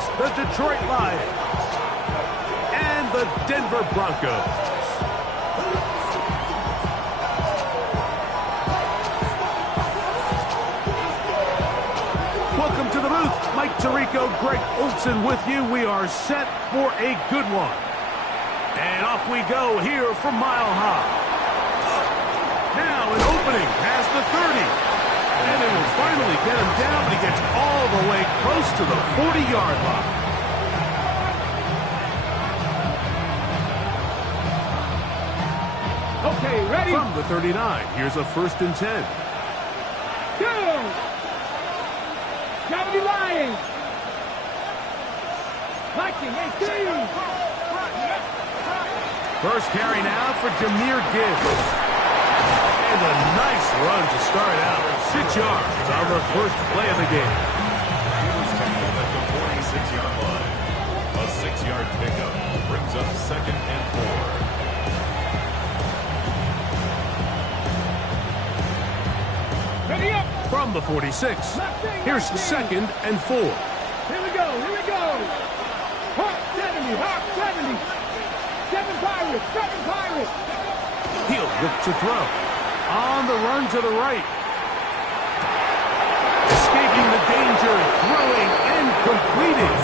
against the Detroit Lions and the Denver Broncos. Welcome to the booth. Mike Tirico, Greg Olson with you. We are set for a good one. And off we go here from Mile High. Now an opening past the 30. And it will finally get him down, but he gets all the way close to the 40-yard line. Okay, ready? From the 39, here's a 1st and 10. Go! 70 Lions! Viking, 18! First carry now for Jameer Gibbs. And a nice run to start out. 6 yards on the first play of the game. He was tackled at the 46-yard line. A 6-yard pickup brings up 2nd and 4. Ready up! From the 46, here's 2nd and 4. Here we go, here we go! Hawk 70, Hawk 70! 7 Pirates, 7 Pirates! He'll look to throw. On the run to the right. Escaping the danger, throwing and completed.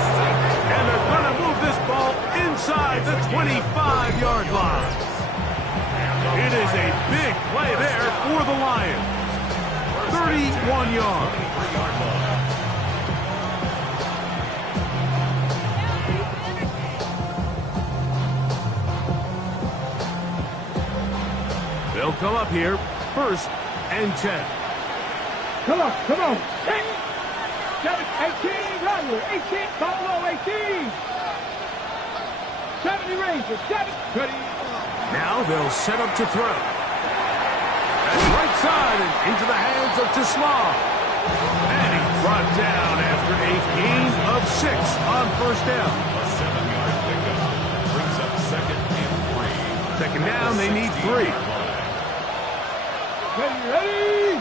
And they're going to move this ball inside the 25-yard line. It is a big play there for the Lions. 31 yards. They'll come up here, 1st and 10. Come on, come on! 18, Runner, 18, Buffalo, 18! 70 Rangers, 7, ready! Now they'll set up to throw. That's right side and into the hands of Tismar. And he's brought down after a gain of 6 on 1st down. A 7-yard pickup brings up 2nd and 3. 2nd down, they need 3. Ready!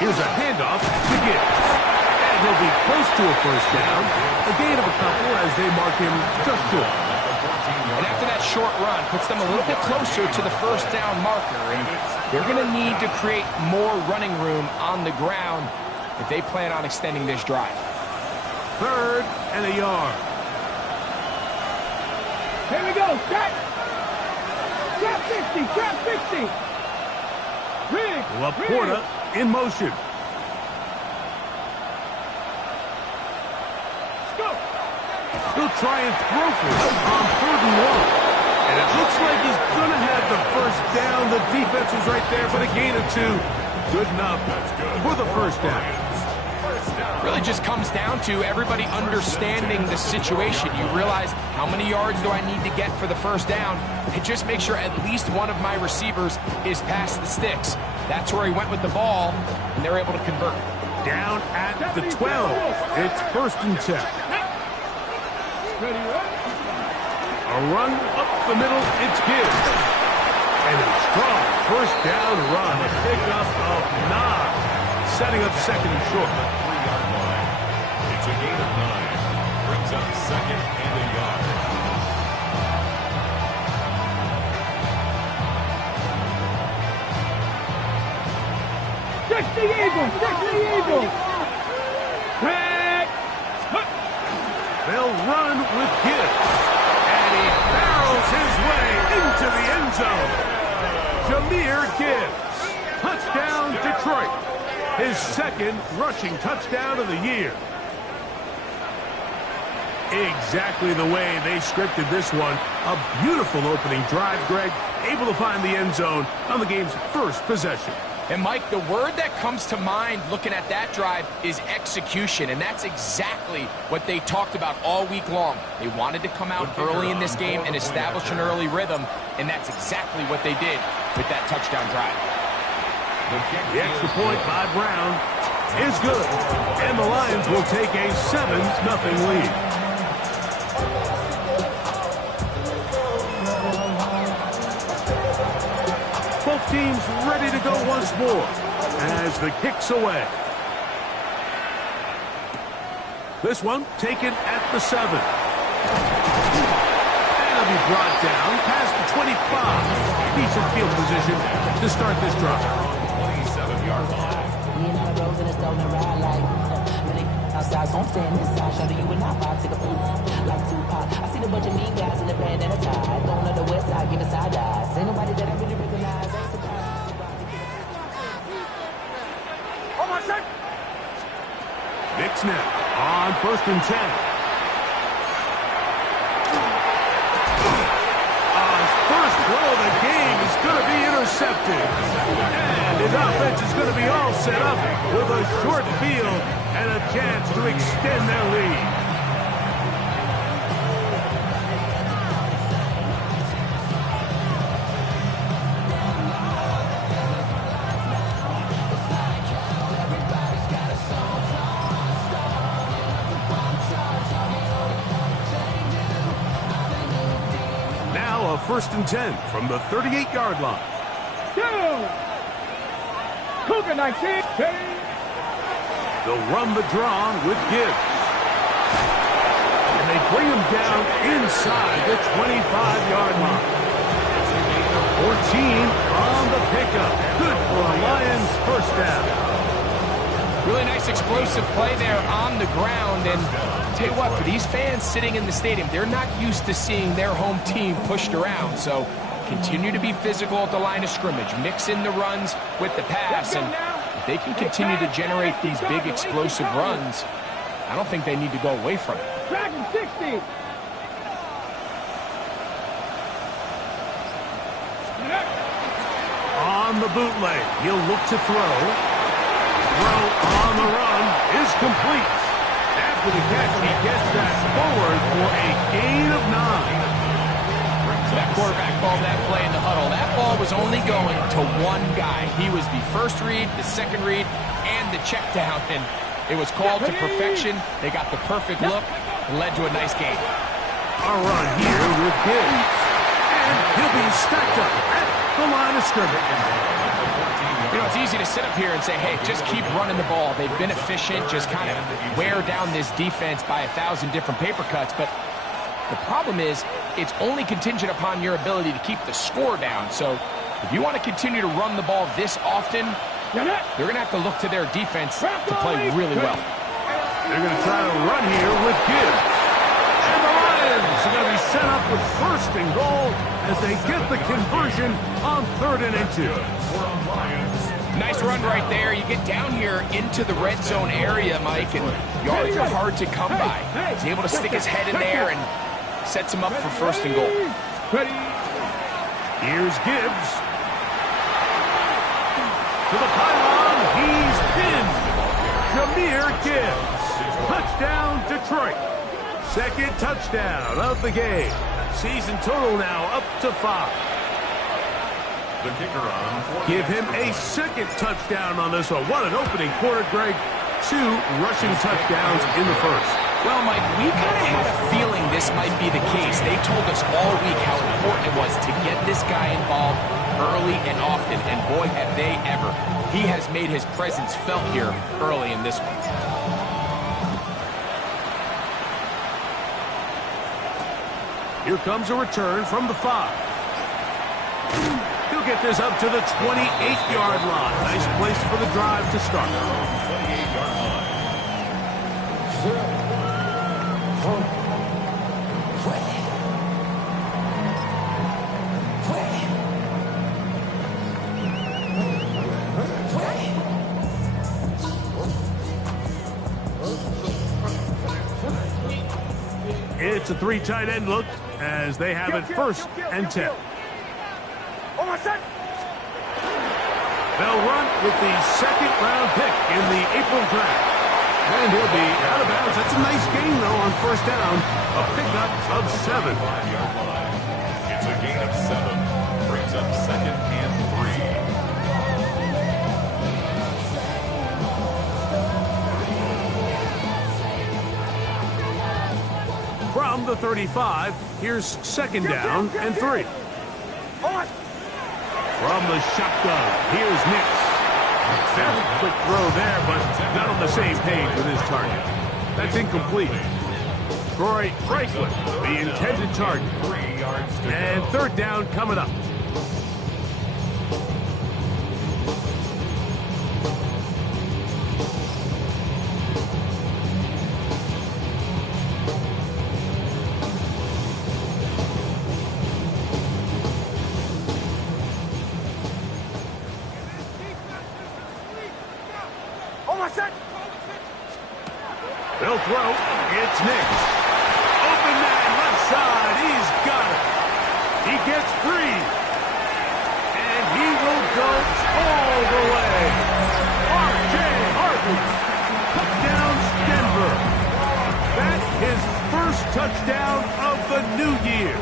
Here's a handoff to Gibbs. And he'll be close to a 1st down. A gain of a couple as they mark him just short. And after that short run, puts them a little bit closer to the 1st down marker. And they're going to need to create more running room on the ground if they plan on extending this drive. 3rd and a yard. Here we go, set! Trap 50, trap 50! Rig! Laporta in motion. He'll try and throw for it on 3rd and 1. And it looks like he's going to have the 1st down. The defense was right there for the gain of 2. Good enough for the 1st down. Really just comes down to everybody understanding the situation. You realize, how many yards do I need to get for the 1st down? And just make sure at least one of my receivers is past the sticks. That's where he went with the ball, and they're able to convert. Down at the 12. It's 1st and 10. Ready, ready? A run up the middle, it's Gibbs. And a strong 1st down run, a pickup of 9. Setting up 2nd and short. 3-yard line. It's a gain of 9. Brings up 2nd and a yard. Stick the Eagle! Stick the Eagle! Red! They'll run with Gibbs. And he barrels his way into the end zone. Jameer Gibbs. Touchdown, Detroit. His 2nd rushing touchdown of the year. Exactly the way they scripted this one. A beautiful opening drive, Greg. Able to find the end zone on the game's 1st possession. And Mike, the word that comes to mind looking at that drive is execution, and that's exactly what they talked about all week long. They wanted to come out early in this game and establish an early rhythm, and that's exactly what they did with that touchdown drive. The extra point by Brown is good, and the Lions will take a 7-0 lead. Both teams ready to go once more as the kick's away. This one taken at the 7. And it'll be brought down past the 25. Decent field position to start this drive. 27-yard line. Outside, so I'm staying inside, showing you and I vibe to the food. Like Tupac, I see the bunch of mean guys in the band and a tie. Going on the west side, giving side eyes. Ain't nobody that I really recognize. Ain't surprised. Oh, my son! Knicks now on 1st and 10. First throw of the game is going to be intercepted. And his offense is going to be all set up with a short field and a chance to extend their lead. Now a 1st and 10 from the 38-yard line. Cougar 19. They'll run the draw with Gibbs. And they bring him down inside the 25-yard line. 14 on the pickup. Good for a Lions first down. Really nice explosive play there on the ground. And tell you what, for these fans sitting in the stadium, they're not used to seeing their home team pushed around. So continue to be physical at the line of scrimmage. Mix in the runs with the pass. And if they can continue to generate these big explosive runs, I don't think they need to go away from it. Dragon 60. On the bootleg, he'll look to throw. Throw on the run is complete. After the catch, he gets that forward for a gain of 9. That quarterback called that play in the huddle. That ball was only going to one guy. He was the first read, the second read, and the check down. And it was called to perfection. They got the perfect look and led to a nice game. A run here with Gibbs. And he'll be stacked up at the line of scrimmage. You know, it's easy to sit up here and say, hey, just keep running the ball. They've been efficient, just kind of wear down this defense by 1,000 different paper cuts. But the problem is, it's only contingent upon your ability to keep the score down. So if you want to continue to run the ball this often, they're going to have to look to their defense to play really well. They're going to try to run here with Gibbs. And the Lions are going to be set up with 1st and goal as they get the conversion on 3rd and 2. Nice run right there. You get down here into the red zone area, Mike, and yards are hard to come by. He's able to stick his head in there and sets him up for 1st and goal. Here's Gibbs. To the pylon, he's pinned. Jahmyr Gibbs. Touchdown, Detroit. 2nd touchdown of the game. Season total now up to 5. The kicker on. Give him a 2nd touchdown on this one. What an opening quarter, Greg. 2 rushing touchdowns in the 1st. Well, Mike, we kind of had a feeling this might be the case. They told us all week how important it was to get this guy involved early and often, and boy, have they ever. He has made his presence felt here early in this one. Here comes a return from the 5. He'll get this up to the 28-yard line. Nice place for the drive to start. 28-yard line. It's a 3 tight end look as they have it 1st and 10. Oh, my son! They'll run with the 2nd round pick in the April draft. And he'll be out of bounds. That's a nice gain, though, on 1st down. A pickup of 7. 5-yard line. It's a gain of 7. Brings up 2nd and 3. From the 35, here's 2nd down and 3. From the shotgun, here's Nix. Fairly quick throw there, but not on the same page with his target. That's incomplete. Troy Franklin, the intended target. 3 yards to And go. 3rd down coming up. They'll throw. It's Nix. Open man left side. He's got it. He gets 3. And he will go all the way. R.J. Harvey. Touchdowns Denver. That's his first touchdown of the new year.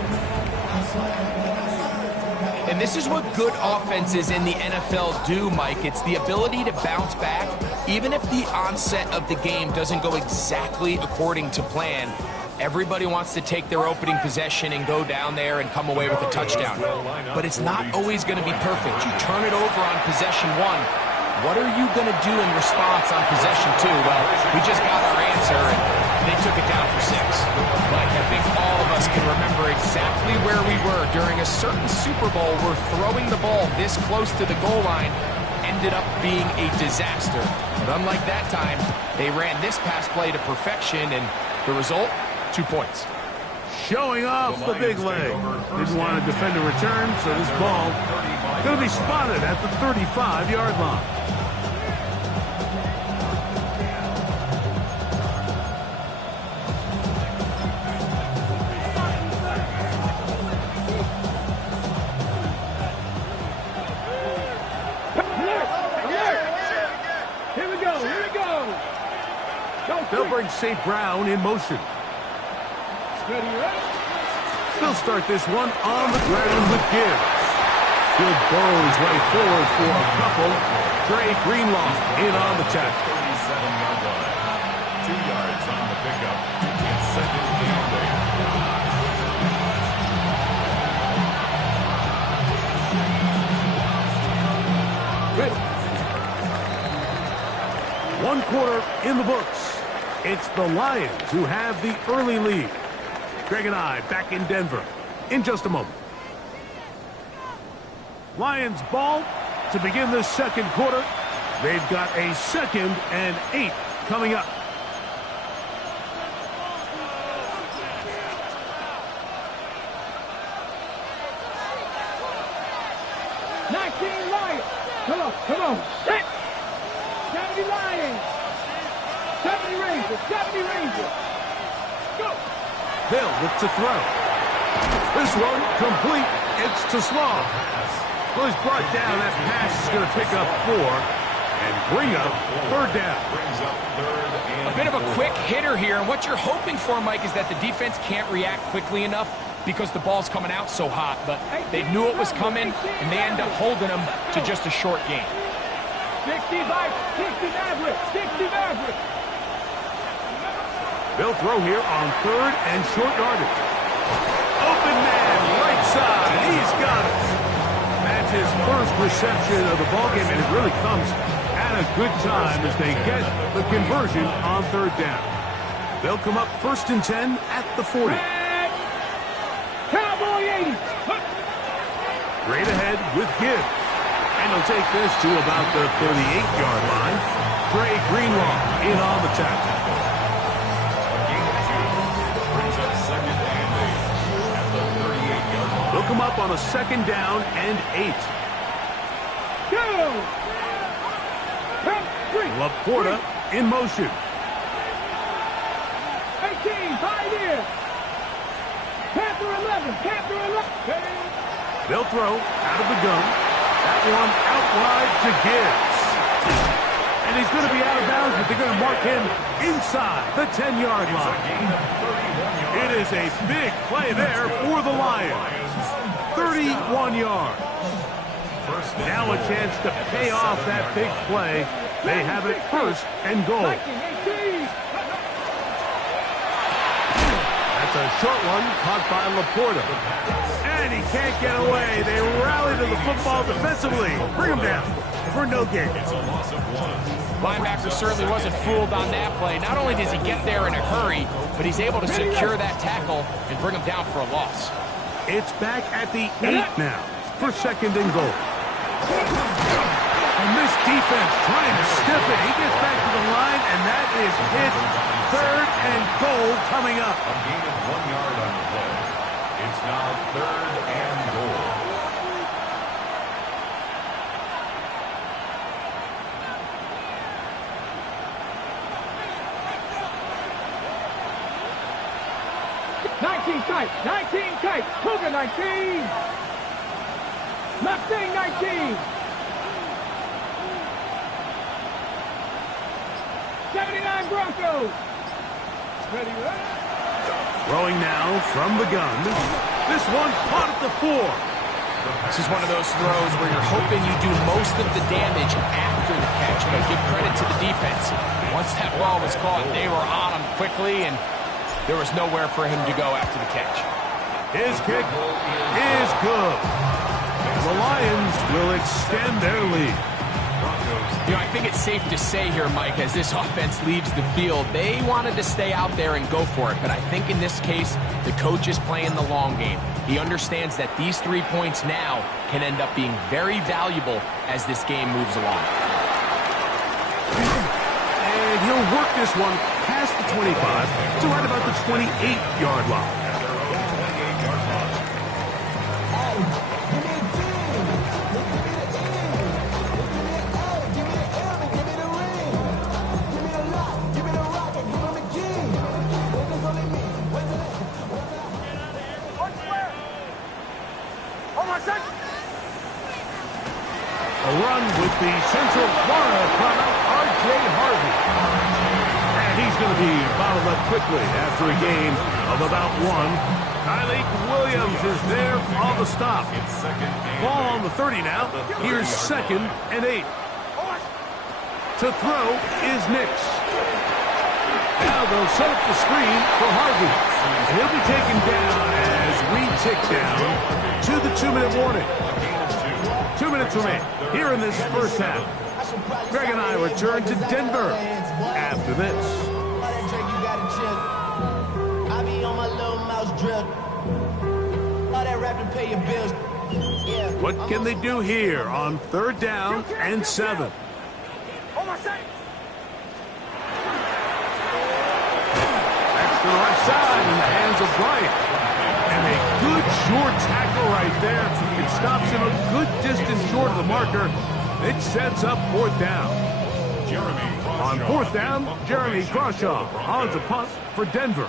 And this is what good offenses in the NFL do, Mike. It's the ability to bounce back, even if the onset of the game doesn't go exactly according to plan. Everybody wants to take their opening possession and go down there and come away with a touchdown. But it's not always going to be perfect. You turn it over on possession 1. What are you going to do in response on possession 2? Well, we just got our answer, and they took it down for 6. Mike, I think all of us can remember exactly where we were during a certain Super Bowl where throwing the ball this close to the goal line ended up being a disaster. But unlike that time, they ran this pass play to perfection, and the result, 2 points. Showing off the big leg. Didn't want to defend a return, so this ball going to be spotted at the 35-yard line. They'll bring St. Brown in motion. They'll start this one on the ground with Gibbs. He'll burrow his way forward for a couple. Trey Greenlaw in on the tackle. 37-yard line. 2 yards on the pickup. It's 2nd and 8. 1 quarter in the books. It's the Lions who have the early lead. Greg and I back in Denver in just a moment. Lions ball to begin the 2nd quarter. They've got a 2nd and 8 coming up. Lions. Come on. 70 Lions. 70 Rangers. 70 Rangers. Go. They'll look to throw. This one complete. It's to Small. Well, he's brought down. That pass is going to pick up 4 and bring up 3rd down. Brings up 3rd and A bit of a 4. quick hitter here, and what you're hoping for, Mike, is that the defense can't react quickly enough because the ball's coming out so hot, but they knew it was coming, and they end up holding them to just a short game. 60 Maverick. 60 Maverick. They'll throw here on 3rd and short yardage. Open man, right side. He's got it. That's his first reception of the ballgame, and it really comes at a good time as they get the conversion on 3rd down. They'll come up 1st and 10 at the 40. Cowboy 80. Straight ahead with Gibbs. And he'll take this to about the 38-yard line. Trey Greenlaw in on the tackle. Brings up 2nd and 8 at the 38-yard line. They'll come up on a 2nd down and 8. Go. Laporta in motion. 18, 5 years. Panther 11. They'll throw out of the gun. That one out wide to Gibbs. And he's going to be out of bounds, but they're going to mark him inside the 10-yard line. It is a big play there for the Lions. 31 yards. Now a chance to pay off that big play. They have it 1st and goal. That's a short one caught by Laporta. And he can't get away. They rally to the football defensively. Bring him down. for no gain. It's a loss of 1. Linebacker certainly wasn't fooled on that play. Not only does he get there in a hurry, but he's able to secure that tackle and bring him down for a loss. It's back at the 8 now for 2nd and goal. And this defense trying to stiff it. He gets back to the line, and that is hit. 3rd and goal coming up. A gain of 1 yard on the play. It's now 3rd and goal. Tight, 19 tight, Cougar 19. Mustang 19. 79 Broncos. Ready, ready. Throwing now from the gun. This one caught at the 4. This is one of those throws where you're hoping you do most of the damage after the catch, but give credit to the defense. Once that ball was caught, they were on him quickly, and there was nowhere for him to go after the catch. His kick is good. The Lions will extend their lead. You know, I think it's safe to say here, Mike, as this offense leaves the field, they wanted to stay out there and go for it. But I think in this case, the coach is playing the long game. He understands that these 3 points now can end up being very valuable as this game moves along. And he'll work this one past the 25 to right about the 28-yard line. A run with the Central Florida product, R.J. Harvey. And he's going to be bottled up quickly after a gain of about 1. Tyleek Williams is there on the stop. Ball on the 30 now. Here's 2nd and 8. To throw is Nix. Now they'll set up the screen for Harvey. He'll be taken down as we tick down to the 2-minute warning. 2 minutes remain here in this first half. Greg and I return to Denver after this. What can they do here on 3rd down and 7? That's to the right side in the hands of Bryant. And a good short tackle right there. It stops him a good distance short of the marker. It sets up 4th down. On 4th down, Jeremy Crawshaw on the punt for Denver.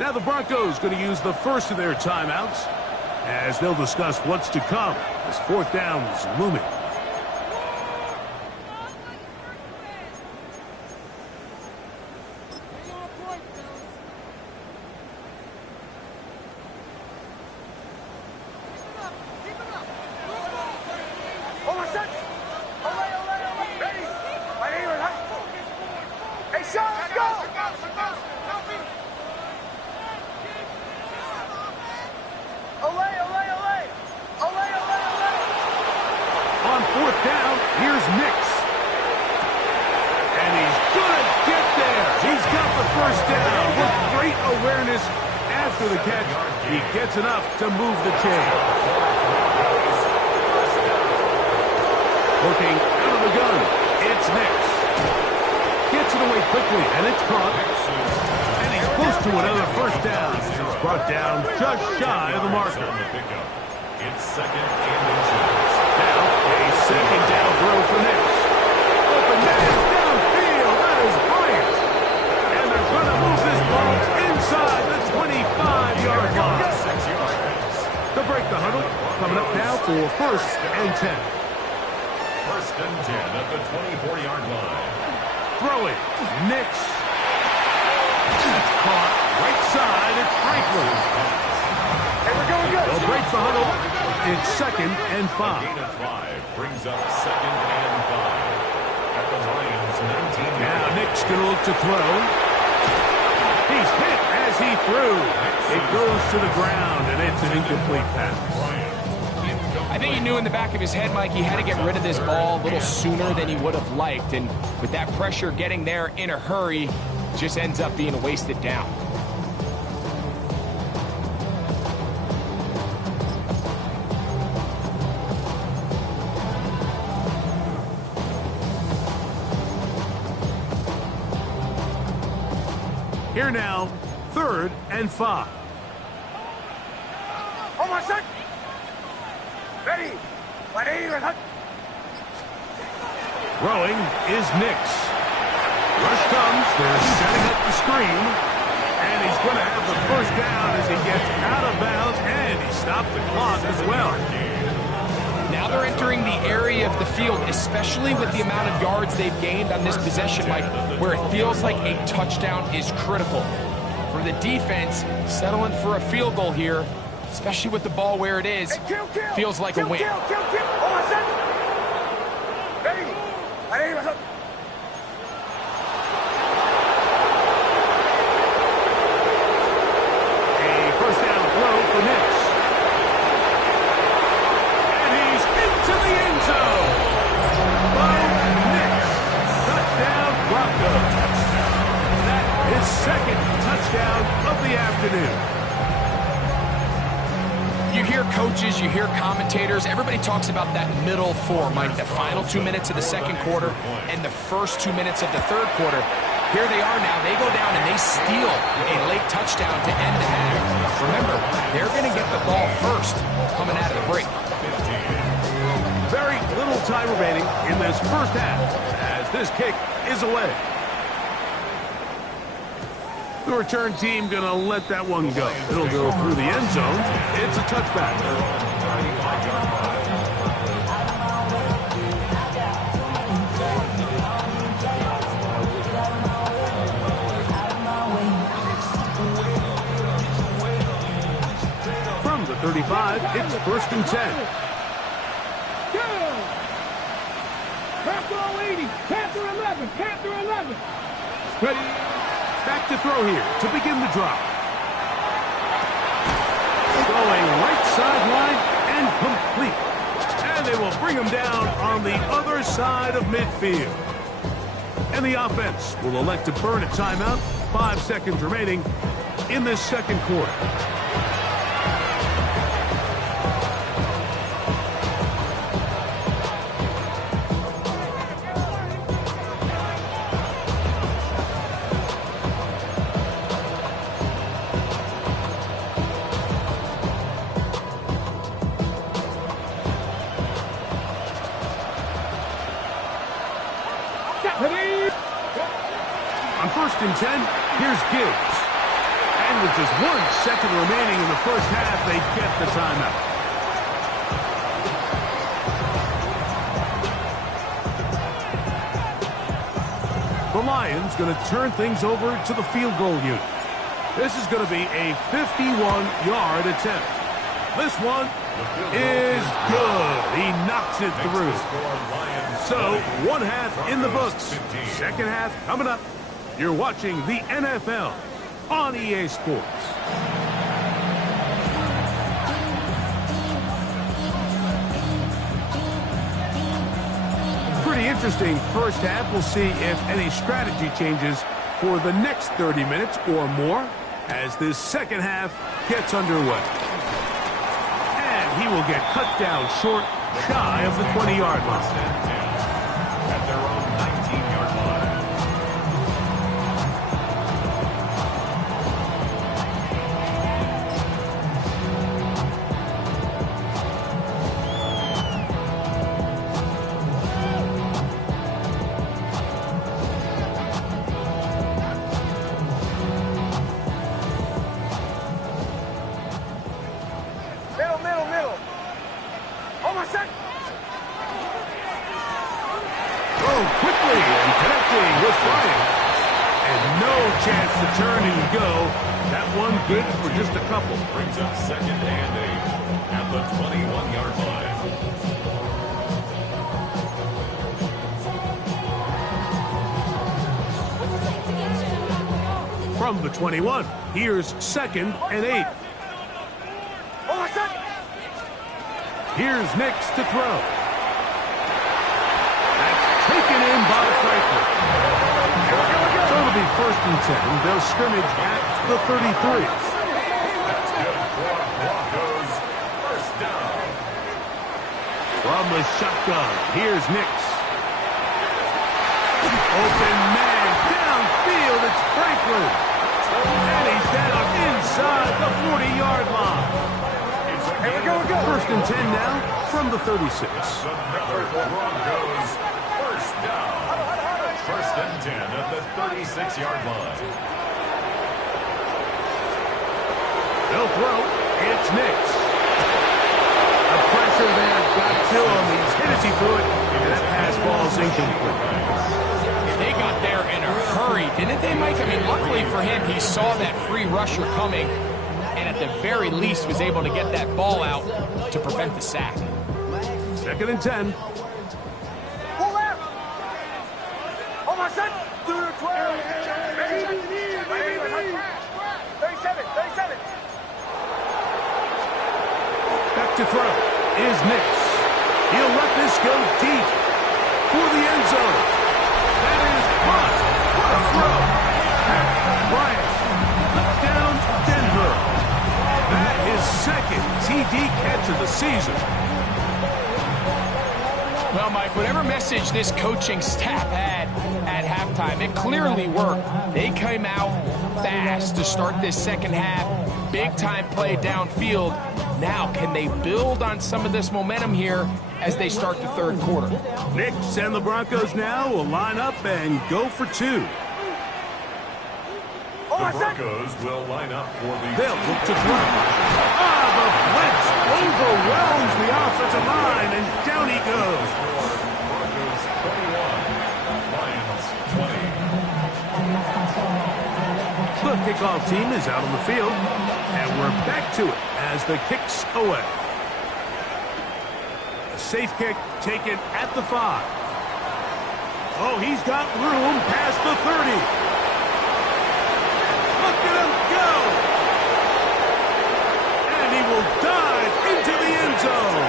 Now the Broncos going to use the first of their timeouts as they'll discuss what's to come as 4th down is looming. On 4th down, here's Nix. And he's going to get there. He's got the first down with great awareness after the catch. He gets enough to move the chain. Looking out of the gun, it's Nix. Gets it away quickly, and it's caught. And he's close to another first down. He's brought down just shy of the marker. It's 2nd and inches. Now, a 2nd down throw for Nix. Open man downfield. That is Bryant. And they're going to move this ball inside the 25-yard line. To break the huddle, coming up now for 1st and 10. First and 10 at the 24-yard line. Throwing. Nix. Caught. Right side. It's Franklin. Hey, we're going good. They'll break the huddle. It's 2nd and 5. Gain of 5 brings up 2nd and 5 at the Lions 19. Now Nick's going to look to throw. He's hit as he threw. It goes to the ground, and it's an incomplete pass. I think he knew in the back of his head, Mike, he had to get rid of this ball a little sooner than he would have liked. And with that pressure getting there in a hurry, just ends up being a wasted down. Here now, 3rd and 5. Oh, my son. Ready. Throwing is Nix. Rush comes. They're setting up the screen. And he's going to have the first down as he gets out of bounds. And he stopped the clock as well. Now they're entering the area of the field, especially with the amount of yards they've gained on this possession, Mike, where it feels like a touchdown is critical. For the defense, settling for a field goal here, especially with the ball where it is, feels like a win. Kill. Oh, my son. Ready. Ready, my son. A first down throw for Nix. And he's into the end zone. Bo Nix. Touchdown, Broncos. That is 2nd touchdown of the afternoon. You hear coaches, you hear commentators, everybody talks about that middle 4, Mike, the final 2 minutes of the 2nd quarter and the first 2 minutes of the 3rd quarter. Here they are now. They go down and they steal a late touchdown to end the half. Remember, they're going to get the ball first coming out of the break. Very little time remaining in this first half as this kick is away. The return team going to let that one go. It'll go through the end zone. It's a touchback. From the 35, it's 1st and 10. Go. Panther 80. Panther 11. Panther 11. Ready. Back to throw here to begin the drop. Going right sideline and complete. And they will bring him down on the other side of midfield. And the offense will elect to burn a timeout. 5 seconds remaining in this 2nd quarter. On 1st and 10, here's Gibbs. And with just 1 second remaining in the first half, they get the timeout. The Lions going to turn things over to the field goal unit. This is going to be a 51-yard attempt. This one is good. He knocks it through. So, 1 half in the books. 2nd half coming up. You're watching the NFL on EA Sports. Pretty interesting first half. We'll see if any strategy changes for the next 30 minutes or more as this 2nd half gets underway. And he will get cut down short, shy of the 20-yard line. At their own 19-yard line. Middle. Oh, my son. chance to turn and go. That one good for just a couple. Brings up 2nd and 8 at the 21-yard line. From the 21, here's 2nd and 8. Here's Nix to throw. That's taken in by Franklin. So it'll be 1st and 10. They'll scrimmage at the 33. That's good for Broncos. 1st down. From the shotgun, here's Nix. Open man, downfield, it's Franklin. And he's down inside the 40-yard line. Here we go. 1st and 10 now from the 36. Another Broncos. 1st down. 1st and 10 at the 36-yard line. They'll throw. It's Nix. The pressure there got to him. He's hit as he threw it, and that pass ball's incomplete. They got there in a hurry, didn't they, Mike? I mean, luckily for him, he saw that free rusher coming, and at the very least was able to get that ball out to prevent the sack. 2nd and 10. Back to throw is Nix. He'll let this go deep for the end zone. That is caught. What a throw. Bryant, touchdown Denver. That is 2nd TD catch of the season. Well, Mike, whatever message this coaching staff had at halftime, it clearly worked. They came out fast to start this 2nd half. Big-time play downfield. Now, can they build on some of this momentum here as they start the 3rd quarter? Nix and the Broncos now will line up and go for 2. The Broncos will line up for the... They'll look to throw. The blitz overwhelms the offensive line, and down he goes. Broncos 21, Lions 20. The kickoff team is out on the field, and we're back to it as the kick's away. A safe kick taken at the 5. Oh, he's got room past the 30. Look at him go! And he will dive into the end zone.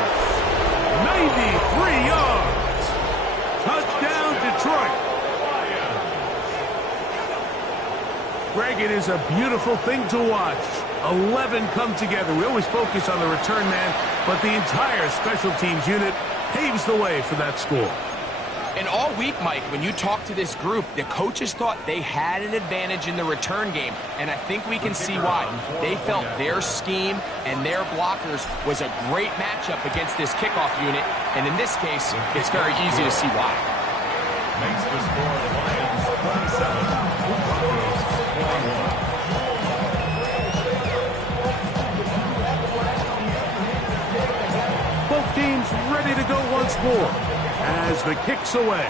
93 yards. Touchdown, Detroit. Greg, it is a beautiful thing to watch. 11 come together. We always focus on the return man, but the entire special teams unit paves the way for that score. And all week, Mike, when you talk to this group, the coaches thought they had an advantage in the return game, and I think we can see why. They felt their scheme and their blockers was a great matchup against this kickoff unit, and in this case, it's very easy to see why. Makes the score the Lions 27, Broncos 21. Both teams ready to go once more as the kick's away.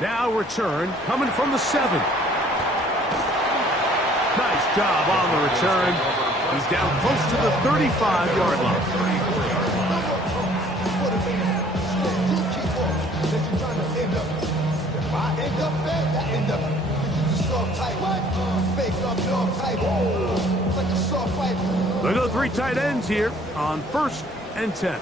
Now return coming from the 7. Nice job on the return. He's down close to the 35-yard line. They go 3 tight ends here on 1st and 10.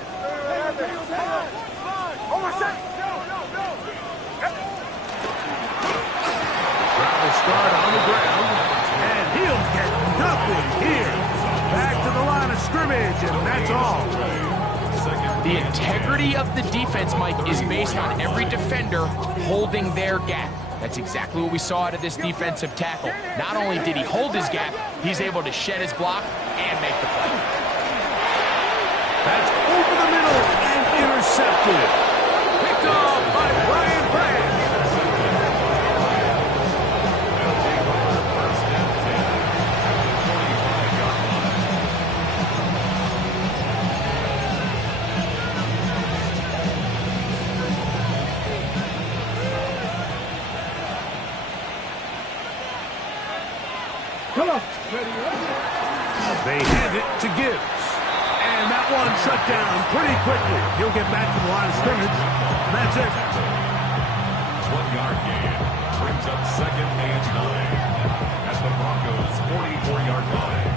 Travel start on the ground, and he'll get nothing here. Back to the line of scrimmage, and that's all. The integrity of the defense, Mike, is based on every defender holding their gap. That's exactly what we saw out of this defensive tackle. Not only did he hold his gap, he's able to shed his block and make the play. That's over the middle and intercepted. Picked off by Brian Branch. Come on. They hand it to Gibbs. And that one shut down pretty quickly. He'll get back to the line of scrimmage. That's it. 1-yard gain brings up 2nd and 9 at the Broncos' 44-yard line.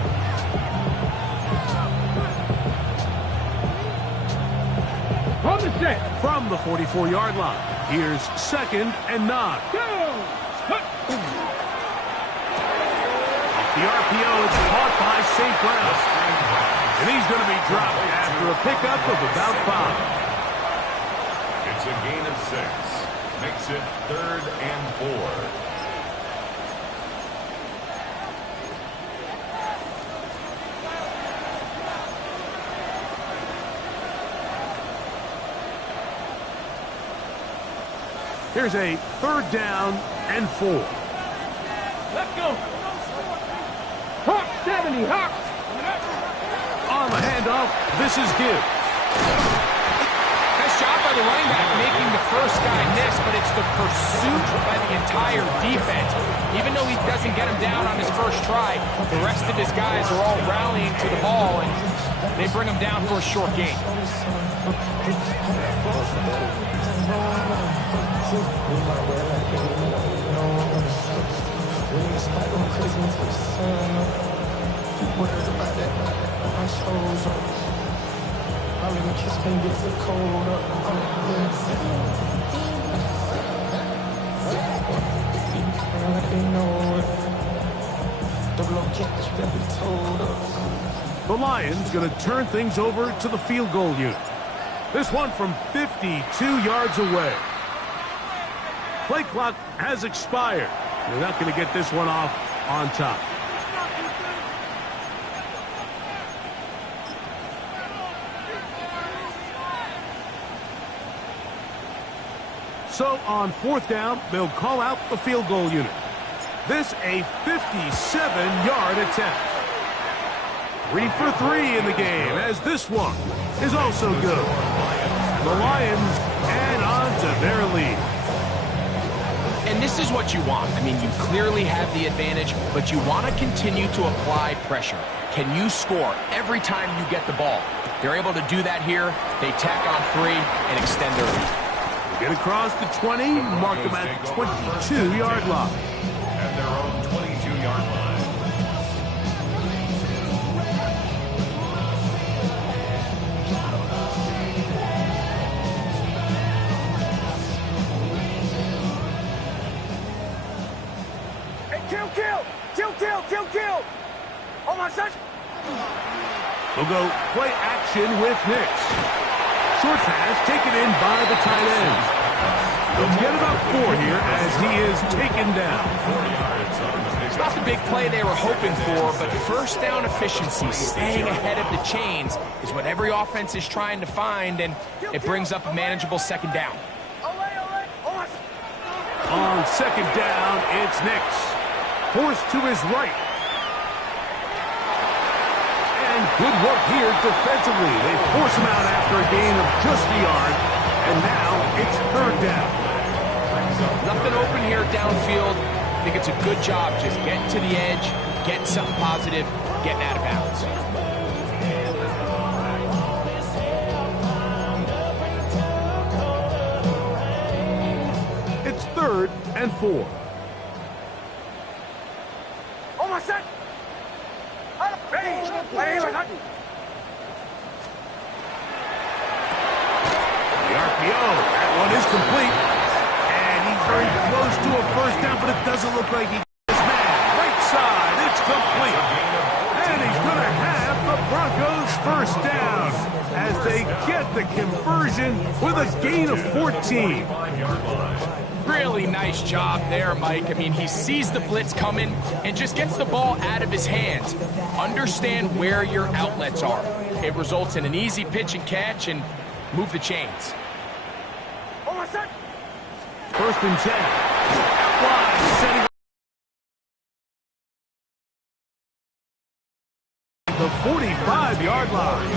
On the set. From the 44-yard line, here's 2nd and 9. Go. The RPO is caught by St. Brown. And he's going to be dropped after a pickup of about 5. It's a gain of 6. Makes it 3rd and 4. Here's a 3rd down and 4. Let's go. Hawk 70, Hawk. On the handoff, this is Gibbs. Nice job by the running back making the first guy miss, but it's the pursuit by the entire defense. Even though he doesn't get him down on his first try, the rest of his guys are all rallying to the ball, and they bring him down for a short gain. The Lions going to turn things over to the field goal unit. This one from 52 yards away. Play clock has expired. They're not going to get this one off on top. So on 4th down, they'll call out the field goal unit. This a 57-yard attempt. 3 for 3 in the game, as this one is also good. The Lions add on to their lead. And this is what you want. I mean, you clearly have the advantage, but you want to continue to apply pressure. Can you score every time you get the ball? They're able to do that here. They tack on 3 and extend their lead. Get across the 20, mark them at the 22-yard line. At their own 22-yard line. Kill! Oh my son! We'll go play action with Nix. Short pass taken in by the tight end. They'll get about 4 here as he is taken down. It's not the big play they were hoping for, but first down efficiency, staying ahead of the chains, is what every offense is trying to find, and it brings up a manageable 2nd down. On 2nd down, it's Nix. Forced to his right. And good work here defensively. They force him out after a gain of just a yard. And now it's 3rd down. Nothing open here downfield. I think it's a good job just getting to the edge, getting something positive, getting out of bounds. It's 3rd and 4. Complete, and he's very close to a first down, but it doesn't look like he gets man. Right side, it's complete, and he's going to have the Broncos first down as they get the conversion with a gain of 14. Really nice job there, Mike. I mean, he sees the blitz coming and just gets the ball out of his hands. Understand where your outlets are. It results in an easy pitch and catch and move the chains. 1st and 10. Wide, setting the 45-yard line.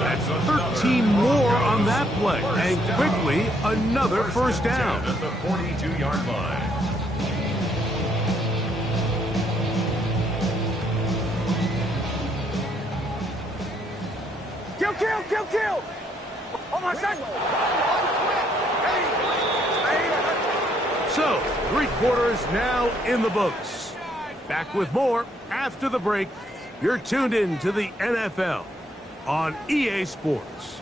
That's 13 more on that play. And quickly, another first down. At the 42-yard line. So, 3 quarters now in the books. Back with more after the break. You're tuned in to the NFL on EA Sports.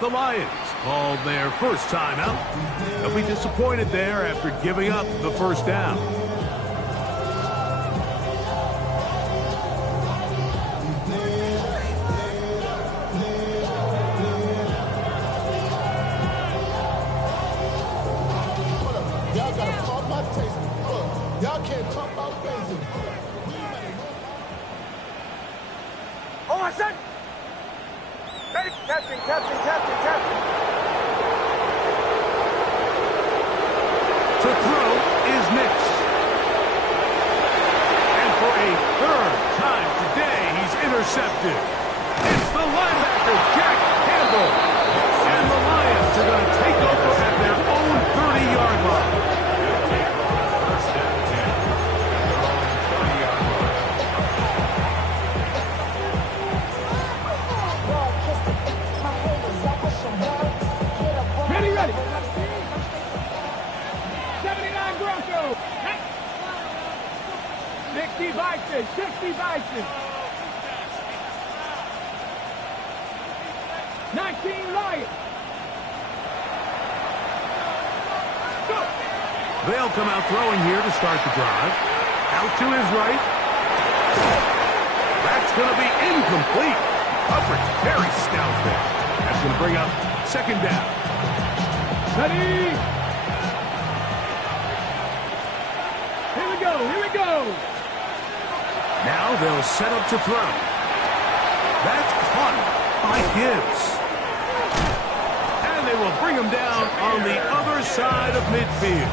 The Lions called their first timeout. They'll be disappointed there after giving up the first down. Y'all gotta pump my taste. Look, y'all can't talk about basic. Oh, I said. Ready? Testing. To throw is Nix. And for a 3rd time today, he's intercepted. It's the linebacker, Jack Campbell. And the Lions are going to take over at their own 30-yard line. Ready. 79 Broncos. 60 Vikings. 19 Lions. Go. They'll come out throwing here to start the drive. Out to his right. That's going to be incomplete. Coverage very stout there. That's going to bring up 2nd down. Ready. Here we go. Now they'll set up to throw. That's caught by Gibbs. And they will bring him down on the other side of midfield.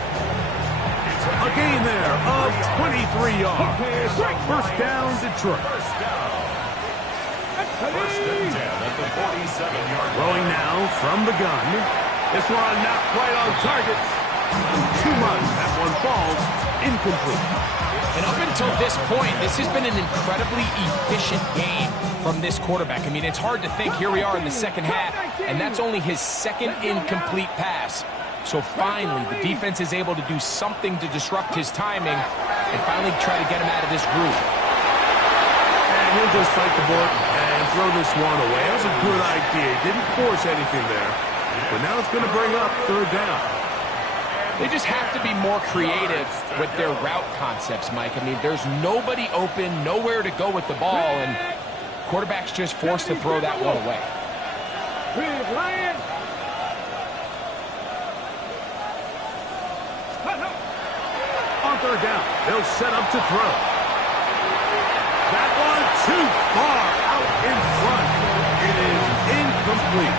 A gain there of 23 yards. First down, Detroit. First and 10 at the 47-yard line. Throwing now from the gun. This one not quite on target. Too much. That one falls incomplete. And up until this point, this has been an incredibly efficient game from this quarterback. I mean, it's hard to think. Here we are in the second half, and that's only his 2nd incomplete pass. So finally, the defense is able to do something to disrupt his timing and finally try to get him out of this groove. And he'll just bite the bullet and throw this one away. That was a good idea. He didn't force anything there. But now it's going to bring up 3rd down. They just have to be more creative with their route concepts, Mike. I mean, there's nobody open, nowhere to go with the ball, and quarterback's just forced to throw that one away. Lions. On 3rd down, they'll set up to throw. That one too far out in front. It is incomplete.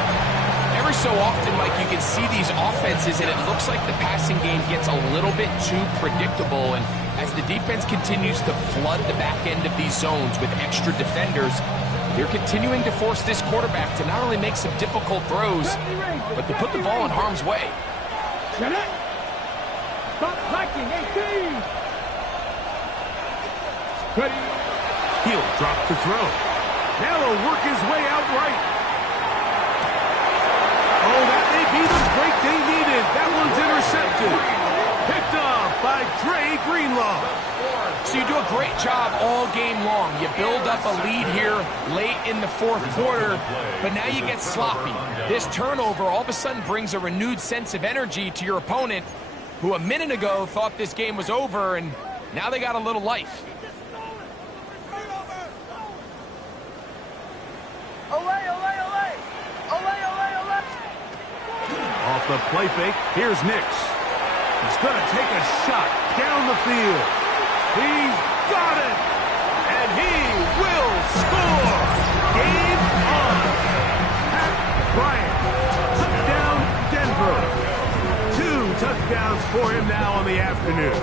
Every so often, Mike, you can see these offenses, and it looks like the passing game gets a little bit too predictable. And as the defense continues to flood the back end of these zones with extra defenders, they're continuing to force this quarterback to not only make some difficult throws, but to put the ball in harm's way. Viking 18. Ready. He'll drop to throw. Now he'll work his way out right. Oh, that may be the break they needed. That one's intercepted. Picked off by Dre Greenlaw. So you do a great job all game long. You build up a lead here late in the fourth quarter, but now you get sloppy. This turnover all of a sudden brings a renewed sense of energy to your opponent, who a minute ago thought this game was over, and now they got a little life. Off the play fake, here's Nix. He's going to take a shot down the field. He's got it! And he will score! Game on! Pat Bryant, touchdown Denver. 2 touchdowns for him now on the afternoon.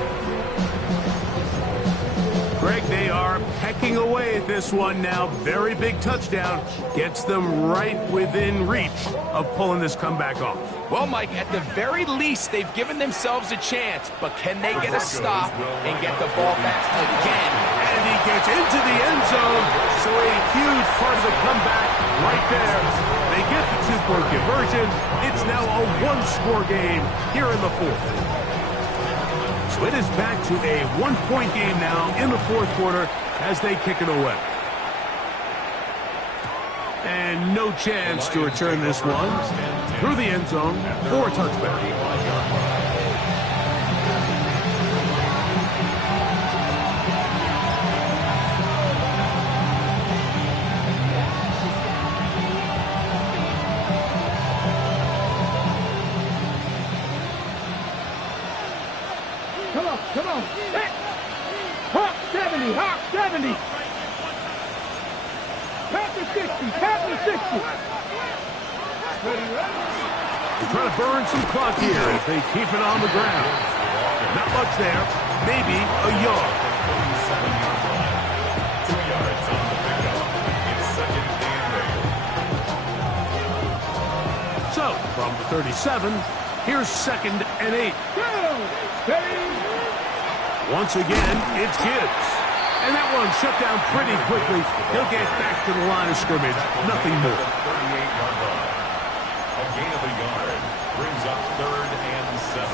Greg, they are pecking away at this one now. Very big touchdown. Gets them right within reach of pulling this comeback off. Well, Mike, at the very least, they've given themselves a chance, but can they get a stop and get the ball back again? And he gets into the end zone, so a huge part of the comeback right there. They get the 2-point conversion. It's now a 1-score game here in the fourth. So it is back to a 1-point game now in the fourth quarter as they kick it away. And no chance to return this one through the end zone for a touchback. Come on. Hawk 70, Hawk 70. Panther 60, Panther 60. They're trying to burn some clock here as they keep it on the ground. Not much there, maybe a yard. 2 yards on the pickup. It's second and 8. So, from the 37, here's 2nd and 8. Once again, it's Gibbs. And that one shut down pretty quickly. He'll get back to the line of scrimmage. Nothing more. 38-yard line. A gain of a yard brings up 3rd and 7.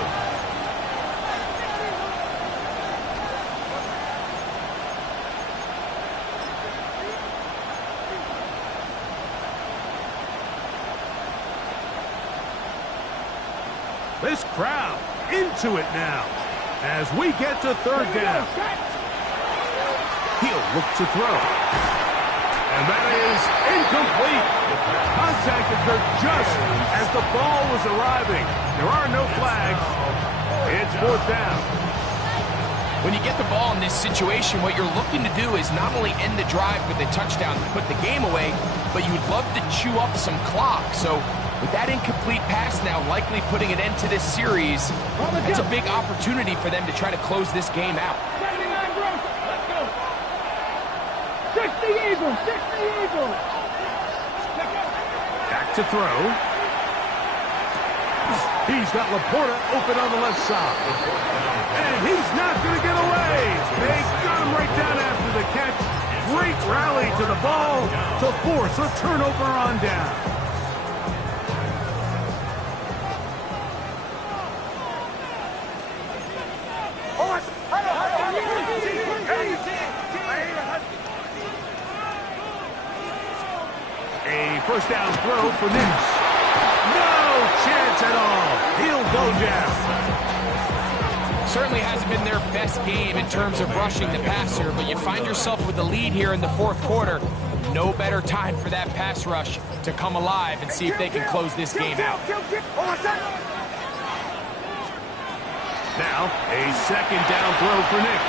This crowd into it now as we get to 3rd down. He'll look to throw. And that is incomplete. Contact occurred just as the ball was arriving. There are no flags. It's 4th down. When you get the ball in this situation, what you're looking to do is not only end the drive with a touchdown to put the game away, but you would love to chew up some clock. So with that incomplete pass now likely putting an end to this series, that's a big opportunity for them to try to close this game out. 79 Broncos, let's go. 60 Eagles, 60 Eagles. Back to throw. He's got Laporta open on the left side. And he's not going to get away. They got him right down after the catch. Great rally to the ball to force a turnover on down. A 1st down throw for Nix. No chance at all. He'll go down. Certainly hasn't been their best game in terms of rushing the passer, but you find yourself with the lead here in the fourth quarter. No better time for that pass rush to come alive and see if they can close this game out. Now, a 2nd down throw for Nix.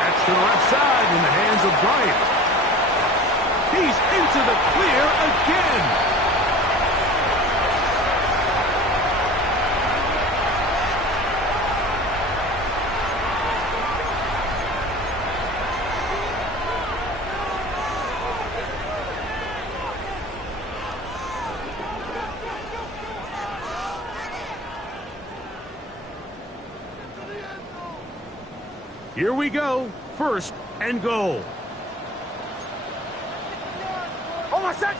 That's to the left side in the hands of Bryant. He's into the clear again. Here we go. First and goal. Almost set.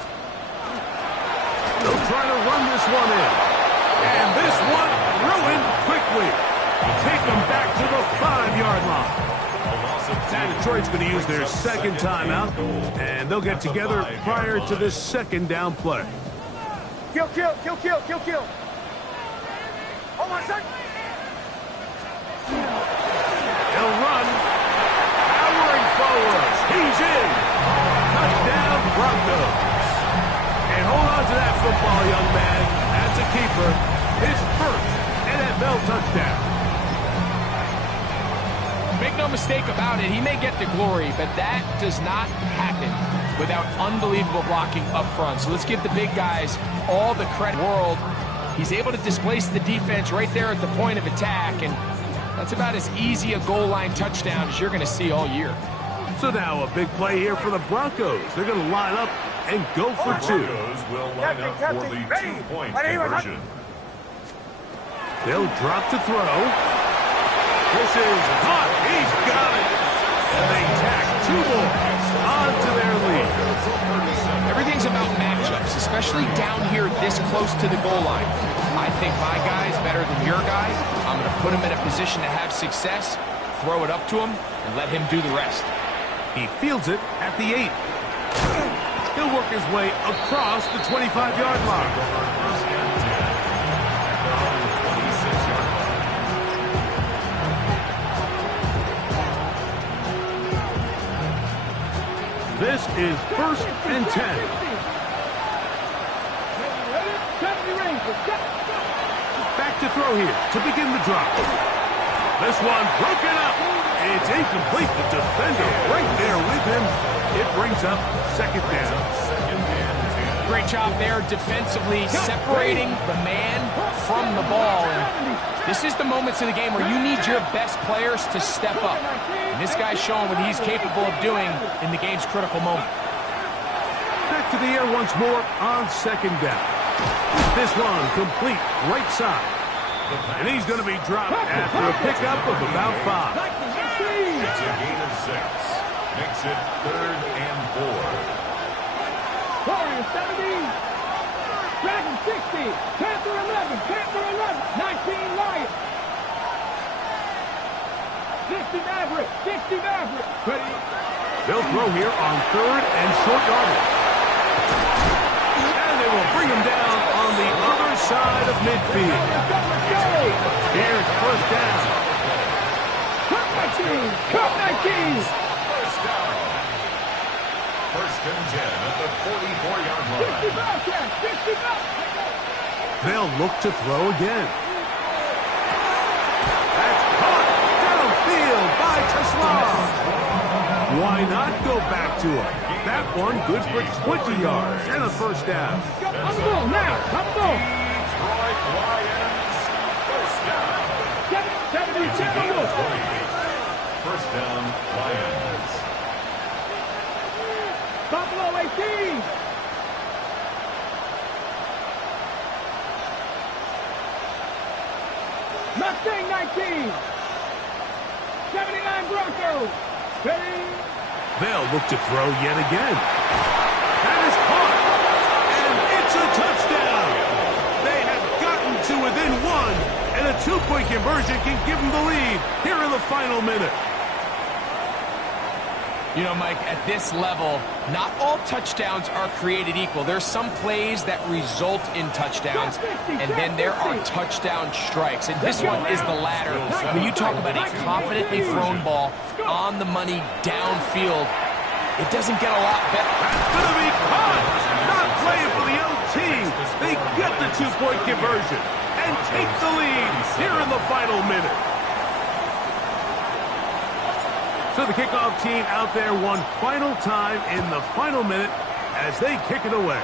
They'll try to run this one in. And this one ruined quickly. Take them back to the 5-yard line. Now Detroit's going to use their second timeout, and they'll get together prior to this second down play. Kill, kill, kill, kill, kill, kill. Almost set. He'll run. Powering forward. He's in. Touchdown, Broncos. And hold on to that football, young man. That's a keeper. His first NFL touchdown. Make no mistake about it, he may get the glory, but that does not happen without unbelievable blocking up front. So let's give the big guys all the credit in the world. He's able to displace the defense right there at the point of attack, and that's about as easy a goal line touchdown as you're going to see all year. So now a big play here for the Broncos. They're going to line up and go for two. Broncos will line up for the 2-point conversion. They'll drop to throw. This is hot. He's got it. And they tack 2 more onto their lead. Everything's about matchups, especially down here this close to the goal line. I think my guy's better than your guy. I'm going to put him in a position to have success, throw it up to him, and let him do the rest. He fields it at the 8. He'll work his way across the 25-yard line. This is first and 10. Back to throw here to begin the drop. This one broken up. It's incomplete. The defender right there with him. It brings up second down. Great job there defensively, separating the man from the ball. And this is the moments of the game where you need your best players to step up. And this guy's showing what he's capable of doing in the game's critical moment. Back to the air once more on second down. This one complete right side. And he's going to be dropped after a pickup of about 5. It's a gain of 6. Makes it 3rd and 4. Warriors 70. Dragon 60. Panther 11. Panther 11. 19 Lions. 60 Maverick. 60 Maverick. Ready? They'll throw here on 3rd and short yardage. And they will bring him down on the other side of midfield. Here's first down. Cup 19. Cup 19. First down. First and 10 at the 44-yard line. 60 back. They'll look to throw again. That's caught downfield by Tesla. Why not go back to him? That one good for 20 yards and a first down. On the ball now. On the ball. Detroit Lions. First down. 70. First down, Lions. Buffalo 18. Mustang 19. 79 Broncos. Ready? They'll look to throw yet again. That is caught. And it's a touchdown. They have gotten to within 1. And a 2-point conversion can give them the lead here in the final minute. You know, Mike, at this level, not all touchdowns are created equal. There's some plays that result in touchdowns, and then there are touchdown strikes. And this one is the latter. When you talk about a confidently thrown ball on the money downfield, it doesn't get a lot better. That's going to be caught. Not playing for the OT. They get the 2-point conversion and take the lead here in the final minute. So the kickoff team out there one final time in the final minute as they kick it away.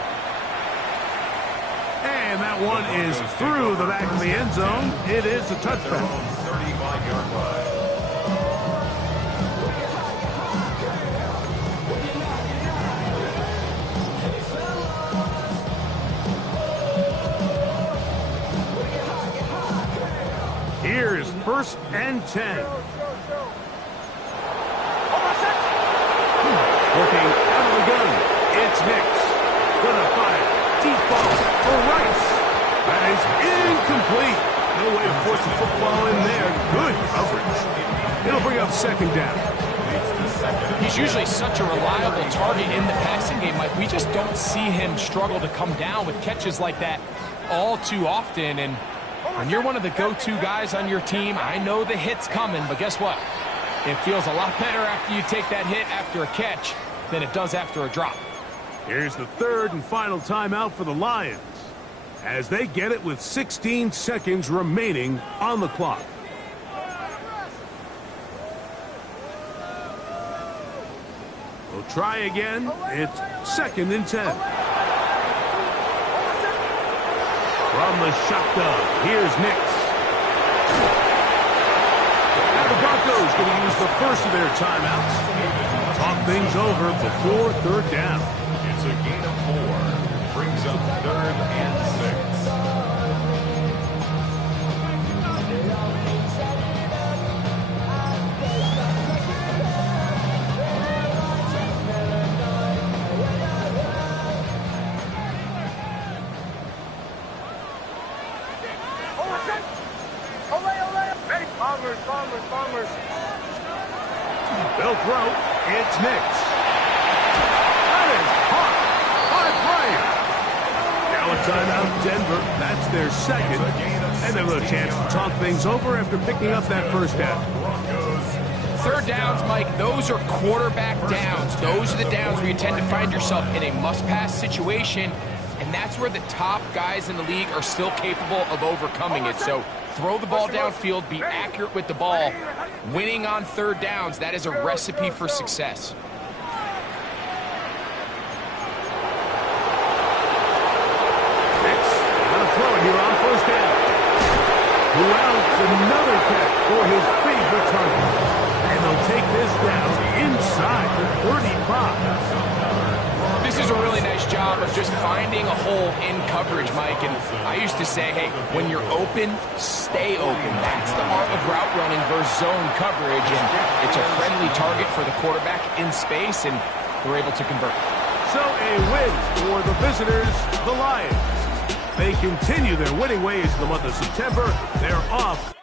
And that one is through the back of the end zone. It is a touchback. 35-yard line. Here's first and 10. It's Nix. Gonna fire. Deep ball for Rice. That is incomplete. No way to force the football in there. Good coverage. It'll bring up second down. He's usually such a reliable target in the passing game, Mike. We just don't see him struggle to come down with catches like that all too often. And when you're one of the go-to guys on your team, I know the hit's coming, but guess what? It feels a lot better after you take that hit after a catch than it does after a drop. Here's the third and final timeout for the Lions as they get it with 16 seconds remaining on the clock. We'll try again. It's 2nd and 10. From the shotgun, here's Nix. And the Broncos going to use the first of their timeouts. Talk things over before third down. It's a gain of 4. Brings up 3rd and 6. Bombers. They'll throw. It's Nix. That is hot. Hot Bryant. Now a timeout, Denver. That's their second. And they'll have a chance to talk things over after picking up that first down. Third downs, Mike, those are quarterback downs. Those are the downs where you tend to find yourself in a must-pass situation, and that's where the top guys in the league are still capable of overcoming it. So throw the ball downfield, be accurate with the ball. Winning on third downs, that is a recipe for success. Nix gonna throw it here on first down. Well, it's another catch for his favorite target. And they'll take this down inside the 35. This is a really nice job of just finding a hole in coverage, Mike. And I used to say, hey, when you're open, stay open. That's the art of route running versus zone coverage. And it's a friendly target for the quarterback in space, and they're able to convert. So a win for the visitors, the Lions. They continue their winning ways in the month of September. They're off